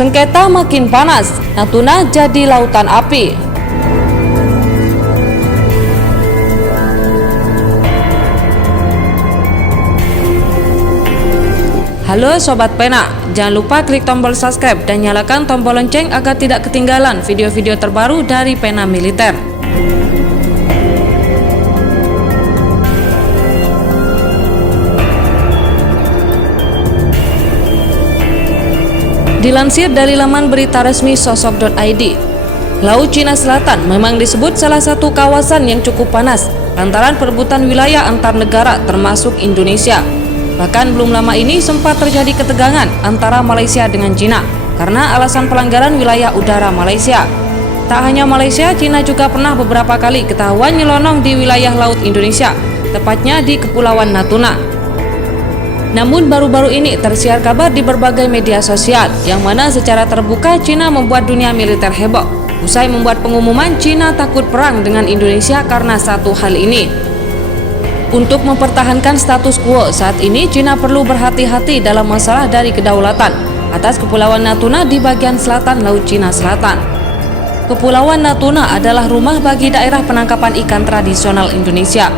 Sengketa makin panas, Natuna jadi lautan api. Halo Sobat Pena, jangan lupa klik tombol subscribe dan nyalakan tombol lonceng agar tidak ketinggalan video-video terbaru dari Pena Militer. Dilansir dari laman berita resmi sosok.id, Laut Cina Selatan memang disebut salah satu kawasan yang cukup panas lantaran perebutan wilayah antar negara termasuk Indonesia. Bahkan belum lama ini sempat terjadi ketegangan antara Malaysia dengan Cina karena alasan pelanggaran wilayah udara Malaysia. Tak hanya Malaysia, Cina juga pernah beberapa kali ketahuan nyelonong di wilayah laut Indonesia, tepatnya di Kepulauan Natuna. Namun baru-baru ini tersiar kabar di berbagai media sosial yang mana secara terbuka Cina membuat dunia militer heboh usai membuat pengumuman Cina takut perang dengan Indonesia karena satu hal ini. Untuk mempertahankan status quo saat ini, Cina perlu berhati-hati dalam masalah dari kedaulatan atas Kepulauan Natuna di bagian selatan Laut Cina Selatan. Kepulauan Natuna adalah rumah bagi daerah penangkapan ikan tradisional Indonesia.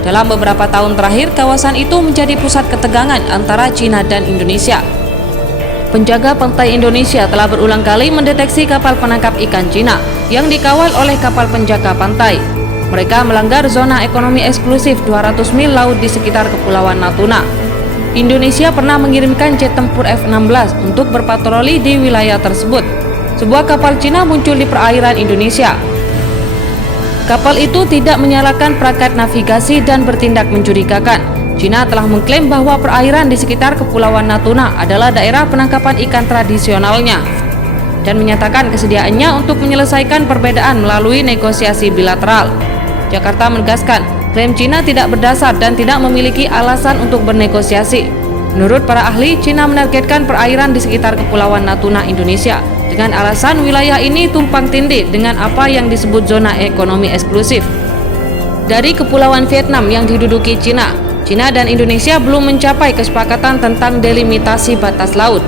Dalam beberapa tahun terakhir, kawasan itu menjadi pusat ketegangan antara Cina dan Indonesia. Penjaga pantai Indonesia telah berulang kali mendeteksi kapal penangkap ikan Cina yang dikawal oleh kapal penjaga pantai. Mereka melanggar zona ekonomi eksklusif 200 mil laut di sekitar Kepulauan Natuna. Indonesia pernah mengirimkan jet tempur F-16 untuk berpatroli di wilayah tersebut. Sebuah kapal Cina muncul di perairan Indonesia. Kapal itu tidak menyalakan perangkat navigasi dan bertindak mencurigakan. Cina telah mengklaim bahwa perairan di sekitar Kepulauan Natuna adalah daerah penangkapan ikan tradisionalnya dan menyatakan kesediaannya untuk menyelesaikan perbedaan melalui negosiasi bilateral. Jakarta menegaskan, klaim Cina tidak berdasar dan tidak memiliki alasan untuk bernegosiasi. Menurut para ahli, Cina menargetkan perairan di sekitar Kepulauan Natuna Indonesia dengan alasan wilayah ini tumpang tindih dengan apa yang disebut zona ekonomi eksklusif. Dari Kepulauan Vietnam yang diduduki Cina, Cina dan Indonesia belum mencapai kesepakatan tentang delimitasi batas laut.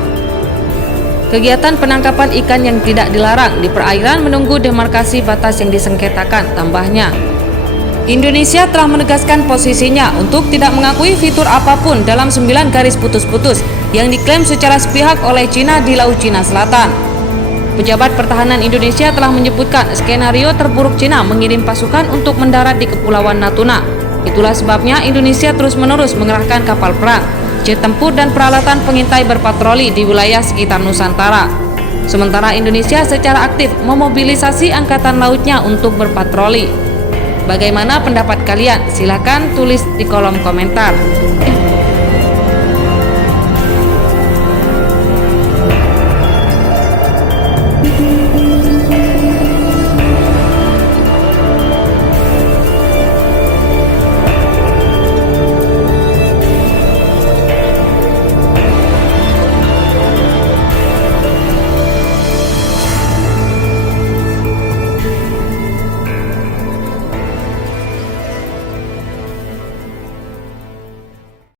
Kegiatan penangkapan ikan yang tidak dilarang di perairan menunggu demarkasi batas yang disengketakan, tambahnya. Indonesia telah menegaskan posisinya untuk tidak mengakui fitur apapun dalam 9 garis putus-putus yang diklaim secara sepihak oleh Cina di Laut Cina Selatan. Pejabat pertahanan Indonesia telah menyebutkan skenario terburuk Cina mengirim pasukan untuk mendarat di Kepulauan Natuna. Itulah sebabnya Indonesia terus-menerus mengerahkan kapal perang, jet tempur dan peralatan pengintai berpatroli di wilayah sekitar Nusantara. Sementara Indonesia secara aktif memobilisasi angkatan lautnya untuk berpatroli. Bagaimana pendapat kalian? Silakan tulis di kolom komentar.